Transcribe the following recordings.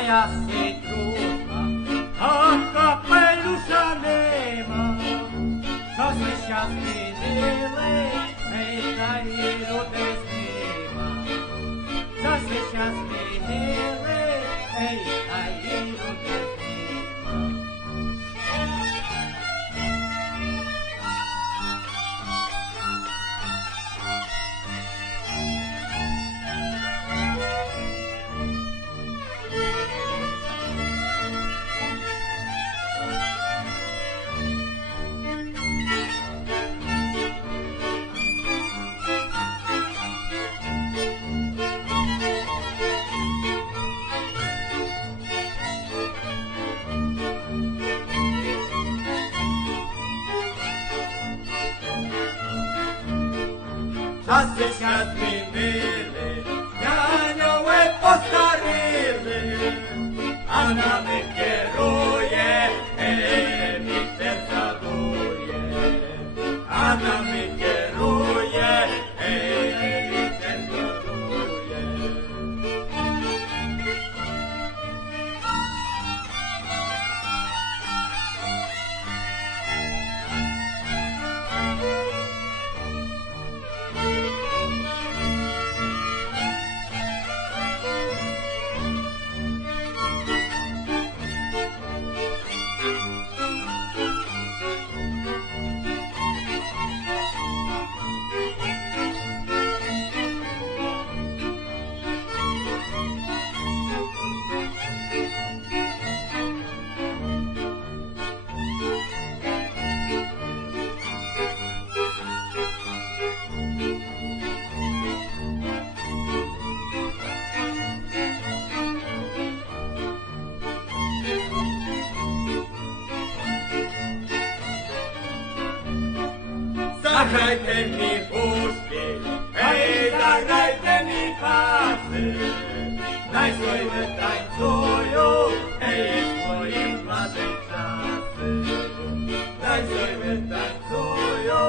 moja si druga, a kapelusza nema. Co se świat zmienili, hej, daj ludy zniema. Co se świat zmienili, hej, daj ludy zniema. Czas się świat zmienili, anioły postarili, a nami kieruje, emiter zaduje. A nami kieruje, emiter zaduje. Zagrajte mi puszki, hej, zagrajte mi kasy. Najsłojmy tańcują, hej, swoim młodym czasy. Najsłojmy tańcują,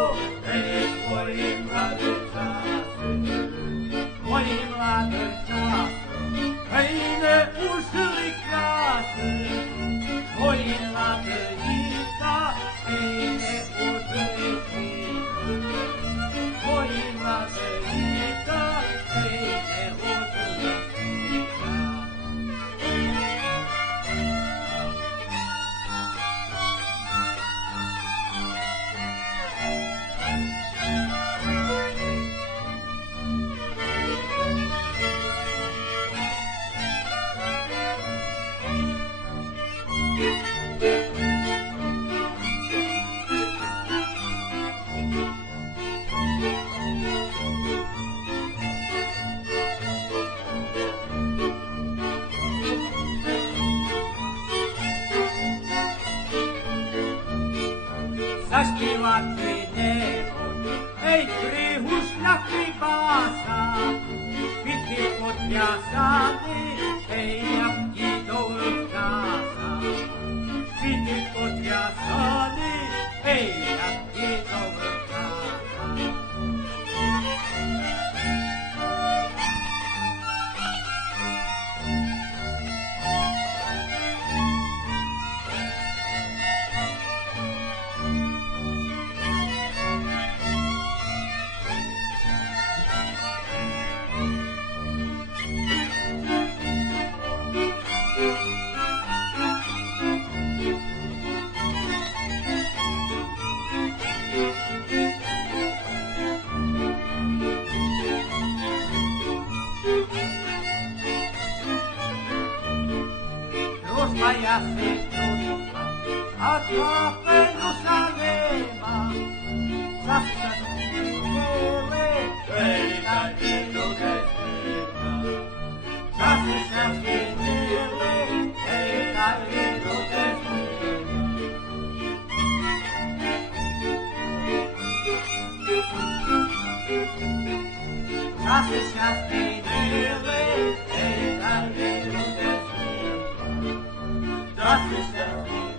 hej, swoim młodym czasy. Moim młodym czasem, hej, nie użyli krasy. Moim młodym lita, hej, nie użyli krasy. Zaśpiewaty niebo, ej, krychu szlachy basa, kwitnie podwiasany, ej, jak idą rozkasa. Kwitnie podwiasany, ej, jak idą rozkasa. Moja sytuacja, a kapelusza nema. Zawsze zmieniły, hej, takie ludzie zbywa. Zawsze się zmieniły, hej, takie ludzie zbywa. Zawsze się zmieniły, hej, takie ludzie zbywa. Das ist der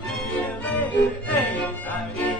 Friede, hey, hey,